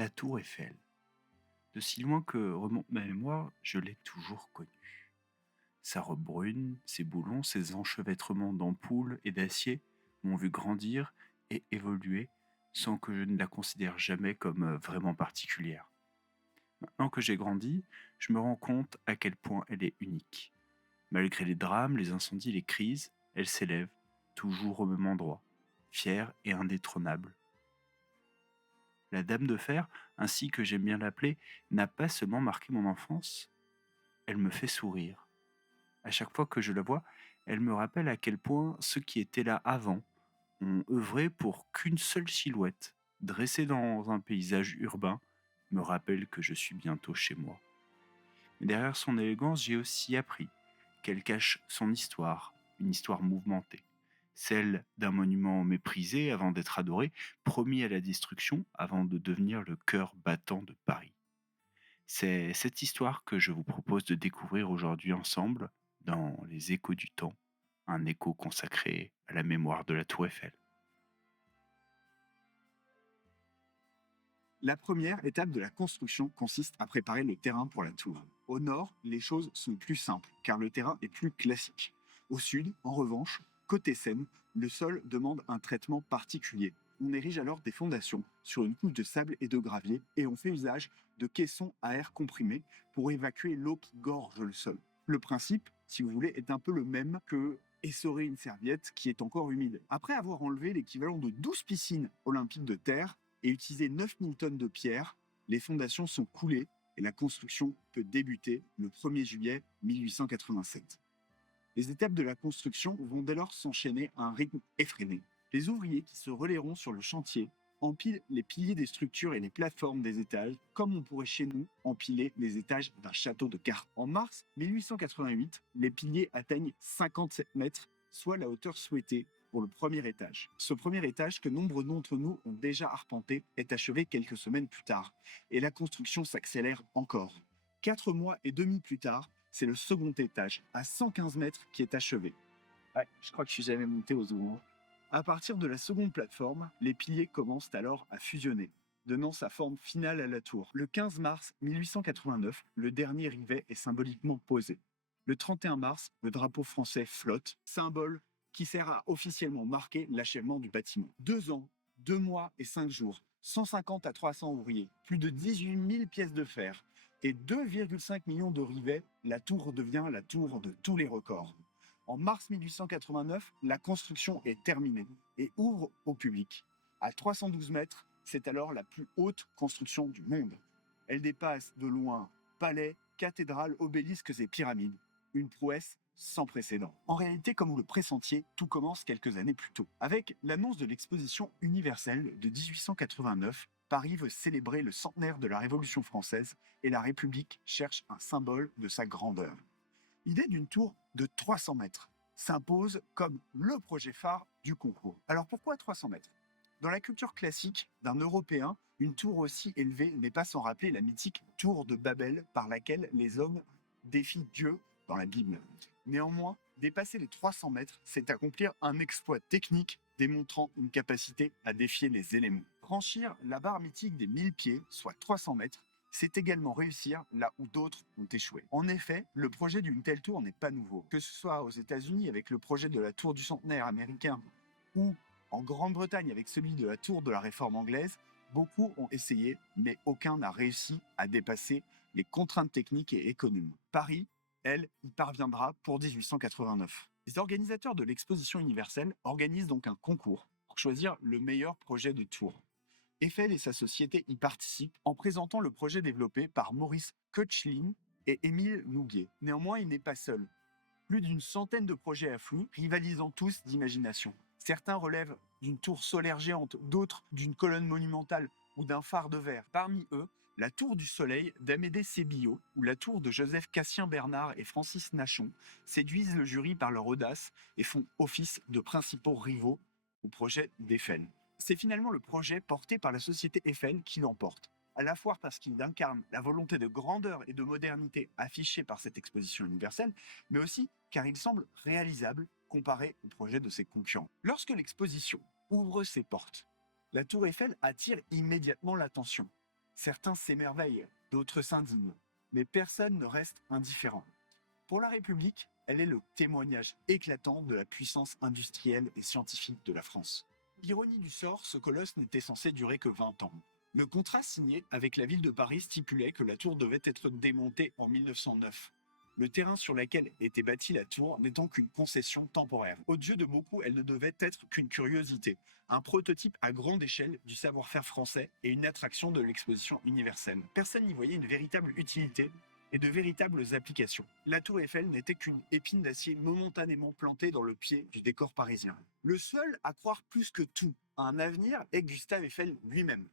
La tour Eiffel. De si loin que remonte ma mémoire, je l'ai toujours connue. Sa robe brune, ses boulons, ses enchevêtrements d'ampoules et d'acier m'ont vu grandir et évoluer sans que je ne la considère jamais comme vraiment particulière. Maintenant que j'ai grandi, je me rends compte à quel point elle est unique. Malgré les drames, les incendies, les crises, elle s'élève, toujours au même endroit, fière et indétrônable. La Dame de Fer, ainsi que j'aime bien l'appeler, n'a pas seulement marqué mon enfance, elle me fait sourire. À chaque fois que je la vois, elle me rappelle à quel point ceux qui étaient là avant ont œuvré pour qu'une seule silhouette, dressée dans un paysage urbain, me rappelle que je suis bientôt chez moi. Mais derrière son élégance, j'ai aussi appris qu'elle cache son histoire, une histoire mouvementée, celle d'un monument méprisé avant d'être adoré, promis à la destruction avant de devenir le cœur battant de Paris. C'est cette histoire que je vous propose de découvrir aujourd'hui ensemble dans Les Échos du Temps, un écho consacré à la mémoire de la Tour Eiffel. La première étape de la construction consiste à préparer le terrain pour la tour. Au nord, les choses sont plus simples, car le terrain est plus classique. Au sud, en revanche, côté Seine, le sol demande un traitement particulier. On érige alors des fondations sur une couche de sable et de gravier et on fait usage de caissons à air comprimé pour évacuer l'eau qui gorge le sol. Le principe, si vous voulez, est un peu le même que essorer une serviette qui est encore humide. Après avoir enlevé l'équivalent de 12 piscines olympiques de terre, et utiliser 9000 tonnes de pierre, les fondations sont coulées et la construction peut débuter le 1er juillet 1887. Les étapes de la construction vont dès lors s'enchaîner à un rythme effréné. Les ouvriers qui se relayeront sur le chantier empilent les piliers des structures et les plateformes des étages, comme on pourrait chez nous empiler les étages d'un château de cartes. En mars 1888, les piliers atteignent 57 mètres, soit la hauteur souhaitée pour le premier étage. Ce premier étage, que nombre d'entre nous ont déjà arpenté, est achevé quelques semaines plus tard, et la construction s'accélère encore. 4 mois et demi plus tard, c'est le second étage, à 115 mètres, qui est achevé. Ouais, je crois que je suis jamais monté aux eaux. À partir de la seconde plateforme, les piliers commencent alors à fusionner, donnant sa forme finale à la tour. Le 15 mars 1889, le dernier rivet est symboliquement posé. Le 31 mars, le drapeau français flotte, symbole qui sert à officiellement marquer l'achèvement du bâtiment. 2 ans, 2 mois et 5 jours, 150 à 300 ouvriers, plus de 18 000 pièces de fer et 2,5 millions de rivets, la tour devient la tour de tous les records. En mars 1889, la construction est terminée et ouvre au public. À 312 mètres, c'est alors la plus haute construction du monde. Elle dépasse de loin palais, cathédrales, obélisques et pyramides. Une prouesse sans précédent. En réalité, comme vous le pressentiez, tout commence quelques années plus tôt. Avec l'annonce de l'exposition universelle de 1889, Paris veut célébrer le centenaire de la Révolution française et la République cherche un symbole de sa grandeur. L'idée d'une tour de 300 mètres s'impose comme le projet phare du concours. Alors pourquoi 300 mètres? Dans la culture classique d'un Européen, une tour aussi élevée n'est pas sans rappeler la mythique tour de Babel par laquelle les hommes défient Dieu dans la Bible. Néanmoins, dépasser les 300 mètres, c'est accomplir un exploit technique démontrant une capacité à défier les éléments. Franchir la barre mythique des 1000 pieds, soit 300 mètres, c'est également réussir là où d'autres ont échoué. En effet, le projet d'une telle tour n'est pas nouveau. Que ce soit aux États-Unis avec le projet de la tour du centenaire américain ou en Grande-Bretagne avec celui de la tour de la réforme anglaise, beaucoup ont essayé, mais aucun n'a réussi à dépasser les contraintes techniques et économiques. Paris, elle, y parviendra pour 1889. Les organisateurs de l'exposition universelle organisent donc un concours pour choisir le meilleur projet de tour. Eiffel et sa société y participent en présentant le projet développé par Maurice Koechlin et Émile Nouguier. Néanmoins, il n'est pas seul. Plus d'une centaine de projets affluent, rivalisant tous d'imagination. Certains relèvent d'une tour solaire géante, d'autres d'une colonne monumentale ou d'un phare de verre. Parmi eux, la tour du Soleil d'Amédée Sébillot ou la tour de Joseph Cassien-Bernard et Francis Nachon séduisent le jury par leur audace et font office de principaux rivaux au projet d'Eiffel. C'est finalement le projet porté par la société Eiffel qui l'emporte, à la fois parce qu'il incarne la volonté de grandeur et de modernité affichée par cette exposition universelle, mais aussi car il semble réalisable comparé au projet de ses concurrents. Lorsque l'exposition ouvre ses portes, la tour Eiffel attire immédiatement l'attention. Certains s'émerveillent, d'autres s'indignent, mais personne ne reste indifférent. Pour la République, elle est le témoignage éclatant de la puissance industrielle et scientifique de la France. Ironie du sort, ce colosse n'était censé durer que 20 ans. Le contrat signé avec la ville de Paris stipulait que la tour devait être démontée en 1909. Le terrain sur lequel était bâtie la tour n'étant qu'une concession temporaire. Aux yeux de beaucoup, elle ne devait être qu'une curiosité, un prototype à grande échelle du savoir-faire français et une attraction de l'exposition universelle. Personne n'y voyait une véritable utilité et de véritables applications. La tour Eiffel n'était qu'une épine d'acier momentanément plantée dans le pied du décor parisien. Le seul à croire plus que tout à un avenir est Gustave Eiffel lui-même.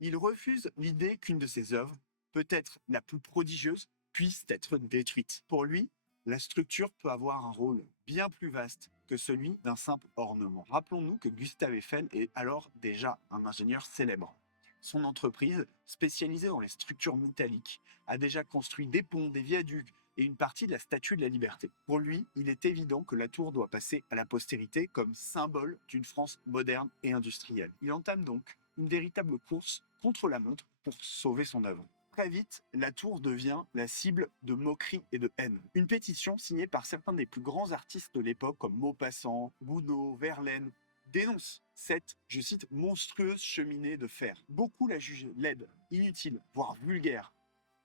Il refuse l'idée qu'une de ses œuvres, peut-être la plus prodigieuse, puisse être détruite. Pour lui, la structure peut avoir un rôle bien plus vaste que celui d'un simple ornement. Rappelons-nous que Gustave Eiffel est alors déjà un ingénieur célèbre. Son entreprise, spécialisée dans les structures métalliques, a déjà construit des ponts, des viaducs et une partie de la Statue de la Liberté. Pour lui, il est évident que la tour doit passer à la postérité comme symbole d'une France moderne et industrielle. Il entame donc une véritable course contre la montre pour sauver son œuvre. Très vite, la tour devient la cible de moqueries et de haine. Une pétition signée par certains des plus grands artistes de l'époque comme Maupassant, Gounod, Verlaine dénonce cette, je cite, monstrueuse cheminée de fer. Beaucoup la jugent laide, inutile, voire vulgaire.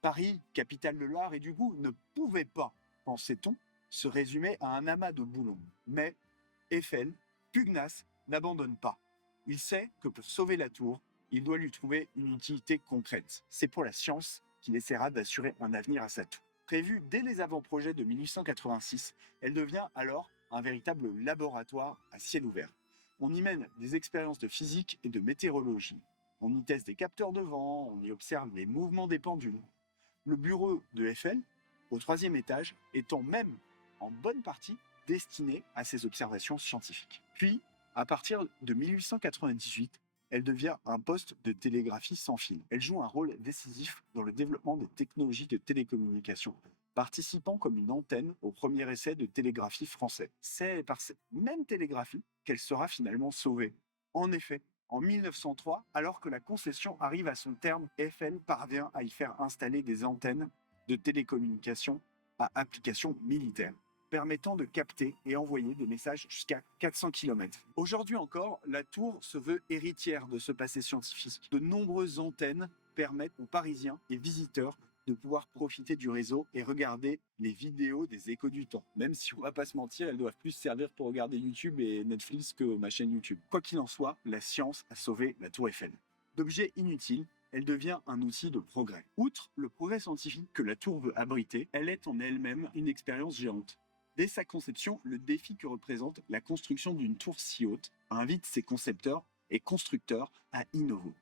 Paris, capitale de l'art et du goût, ne pouvait pas, pensait-on, se résumer à un amas de boulons. Mais Eiffel, pugnace, n'abandonne pas. Il sait que pour sauver la tour, il doit lui trouver une utilité concrète. C'est pour la science qu'il essaiera d'assurer un avenir à sa tour. Prévue dès les avant-projets de 1886, elle devient alors un véritable laboratoire à ciel ouvert. On y mène des expériences de physique et de météorologie. On y teste des capteurs de vent, on y observe les mouvements des pendules. Le bureau de Eiffel, au 3e étage, étant même en bonne partie destiné à ces observations scientifiques. Puis, à partir de 1898, elle devient un poste de télégraphie sans fil. Elle joue un rôle décisif dans le développement des technologies de télécommunication, participant comme une antenne au premier essai de télégraphie français. C'est par cette même télégraphie qu'elle sera finalement sauvée. En effet, en 1903, alors que la concession arrive à son terme, Eiffel parvient à y faire installer des antennes de télécommunication à application militaire, permettant de capter et envoyer des messages jusqu'à 400 km. Aujourd'hui encore, la tour se veut héritière de ce passé scientifique. De nombreuses antennes permettent aux Parisiens et visiteurs de pouvoir profiter du réseau et regarder les vidéos des échos du temps. Même si on va pas se mentir, elles doivent plus servir pour regarder YouTube et Netflix que ma chaîne YouTube. Quoi qu'il en soit, la science a sauvé la tour Eiffel. D'objet inutile, elle devient un outil de progrès. Outre le progrès scientifique que la tour veut abriter, elle est en elle-même une expérience géante. Dès sa conception, le défi que représente la construction d'une tour si haute invite ses concepteurs et constructeurs à innover.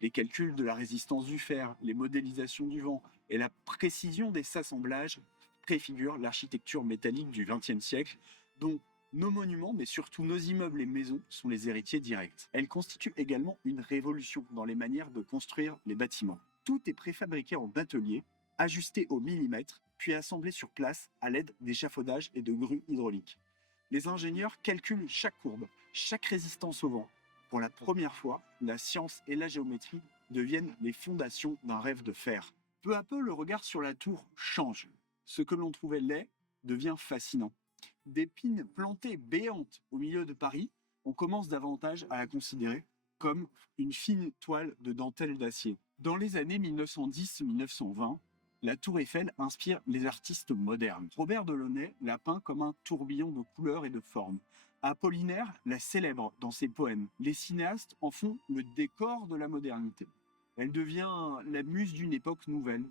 Les calculs de la résistance du fer, les modélisations du vent et la précision des assemblages préfigurent l'architecture métallique du XXe siècle, dont nos monuments, mais surtout nos immeubles et maisons, sont les héritiers directs. Elle constitue également une révolution dans les manières de construire les bâtiments. Tout est préfabriqué en atelier, ajusté au millimètre, puis assemblé sur place à l'aide d'échafaudages et de grues hydrauliques. Les ingénieurs calculent chaque courbe, chaque résistance au vent. Pour la première fois, la science et la géométrie deviennent les fondations d'un rêve de fer. Peu à peu, le regard sur la tour change. Ce que l'on trouvait laid devient fascinant. D'épines plantées béantes au milieu de Paris, on commence davantage à la considérer comme une fine toile de dentelle d'acier. Dans les années 1910-1920, la tour Eiffel inspire les artistes modernes. Robert Delaunay l'a peint comme un tourbillon de couleurs et de formes. Apollinaire la célèbre dans ses poèmes. Les cinéastes en font le décor de la modernité. Elle devient la muse d'une époque nouvelle.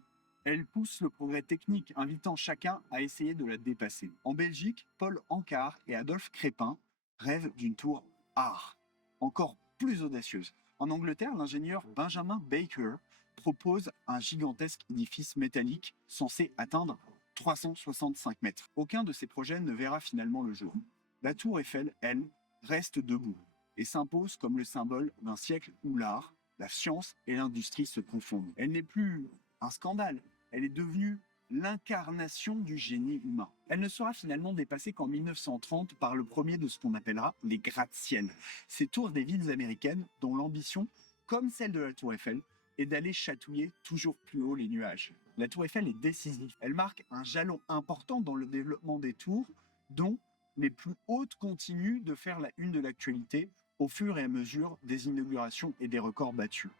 Elle pousse le progrès technique, invitant chacun à essayer de la dépasser. En Belgique, Paul Ancar et Adolphe Crépin rêvent d'une tour art, encore plus audacieuse. En Angleterre, l'ingénieur Benjamin Baker propose un gigantesque édifice métallique censé atteindre 365 mètres. Aucun de ces projets ne verra finalement le jour. La tour Eiffel, elle, reste debout et s'impose comme le symbole d'un siècle où l'art, la science et l'industrie se confondent. Elle n'est plus un scandale, elle est devenue l'incarnation du génie humain. Elle ne sera finalement dépassée qu'en 1930 par le premier de ce qu'on appellera les gratte-ciel, ces tours des villes américaines dont l'ambition, comme celle de la tour Eiffel, et d'aller chatouiller toujours plus haut les nuages. La tour Eiffel est décisive. Elle marque un jalon important dans le développement des tours, dont les plus hautes continuent de faire la une de l'actualité au fur et à mesure des inaugurations et des records battus.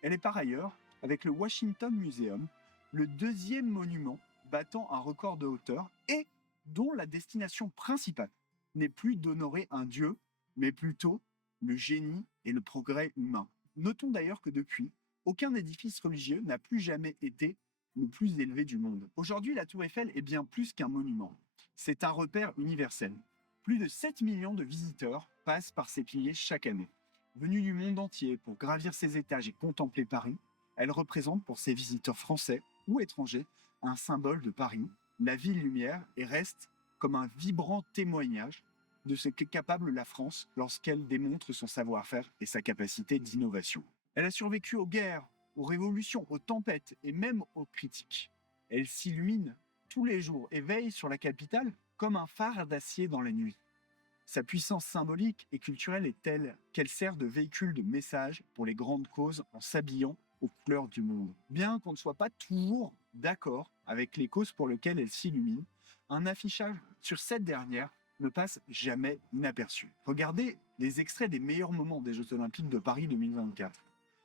Elle est par ailleurs, avec le Washington Museum, le deuxième monument battant un record de hauteur et dont la destination principale n'est plus d'honorer un dieu, mais plutôt le génie et le progrès humain. Notons d'ailleurs que depuis, aucun édifice religieux n'a plus jamais été le plus élevé du monde. Aujourd'hui, la Tour Eiffel est bien plus qu'un monument. C'est un repère universel. Plus de 7 millions de visiteurs passent par ses piliers chaque année. Venus du monde entier pour gravir ses étages et contempler Paris, elle représente pour ses visiteurs français ou étrangers un symbole de Paris, la ville lumière, et reste comme un vibrant témoignage de ce qu'est capable la France lorsqu'elle démontre son savoir-faire et sa capacité d'innovation. Elle a survécu aux guerres, aux révolutions, aux tempêtes et même aux critiques. Elle s'illumine tous les jours et veille sur la capitale comme un phare d'acier dans la nuit. Sa puissance symbolique et culturelle est telle qu'elle sert de véhicule de message pour les grandes causes en s'habillant aux couleurs du monde. Bien qu'on ne soit pas toujours d'accord avec les causes pour lesquelles elle s'illumine, un affichage sur cette dernière ne passe jamais inaperçu. Regardez les extraits des meilleurs moments des Jeux Olympiques de Paris 2024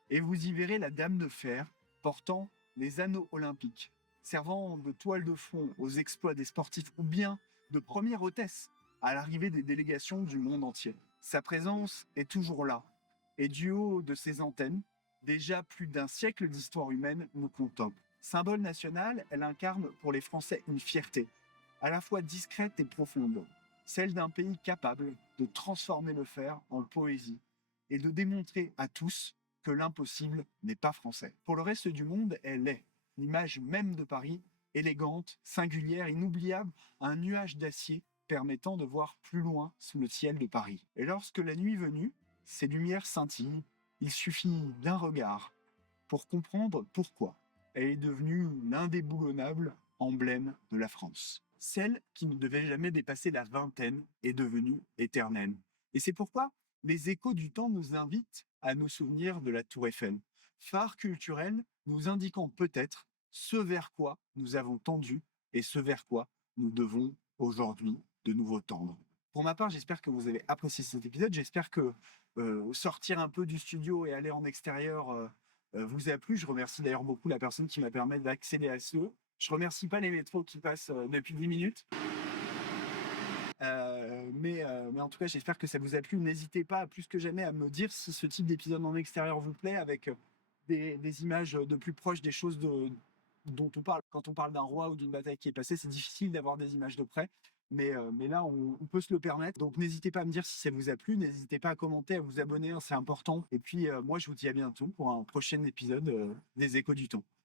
et vous y verrez la Dame de Fer portant les anneaux olympiques, servant de toile de fond aux exploits des sportifs ou bien de première hôtesse à l'arrivée des délégations du monde entier. Sa présence est toujours là et du haut de ses antennes, déjà plus d'un siècle d'histoire humaine nous contemple. Symbole national, elle incarne pour les Français une fierté, à la fois discrète et profonde, celle d'un pays capable de transformer le fer en poésie et de démontrer à tous que l'impossible n'est pas français. Pour le reste du monde, elle est l'image même de Paris, élégante, singulière, inoubliable, un nuage d'acier permettant de voir plus loin sous le ciel de Paris. Et lorsque la nuit venue, ces lumières scintillent, il suffit d'un regard pour comprendre pourquoi elle est devenue l'indéboulonnable emblème de la France. Celle qui ne devait jamais dépasser la vingtaine est devenue éternelle. Et c'est pourquoi les échos du temps nous invitent à nous souvenir de la Tour Eiffel, phare culturel nous indiquant peut-être ce vers quoi nous avons tendu et ce vers quoi nous devons aujourd'hui de nouveau tendre. Pour ma part, j'espère que vous avez apprécié cet épisode. J'espère que sortir un peu du studio et aller en extérieur vous a plu. Je remercie d'ailleurs beaucoup la personne qui m'a permis d'accéder à ce. Je remercie pas les métros qui passent depuis 10 minutes. Mais en tout cas, j'espère que ça vous a plu. N'hésitez pas plus que jamais à me dire si ce type d'épisode en extérieur vous plaît, avec des images de plus proches des choses dont on parle. Quand on parle d'un roi ou d'une bataille qui est passée, c'est difficile d'avoir des images de près. Mais là, on peut se le permettre. Donc, n'hésitez pas à me dire si ça vous a plu. N'hésitez pas à commenter, à vous abonner, hein, c'est important. Et puis, moi, je vous dis à bientôt pour un prochain épisode des Échos du Temps.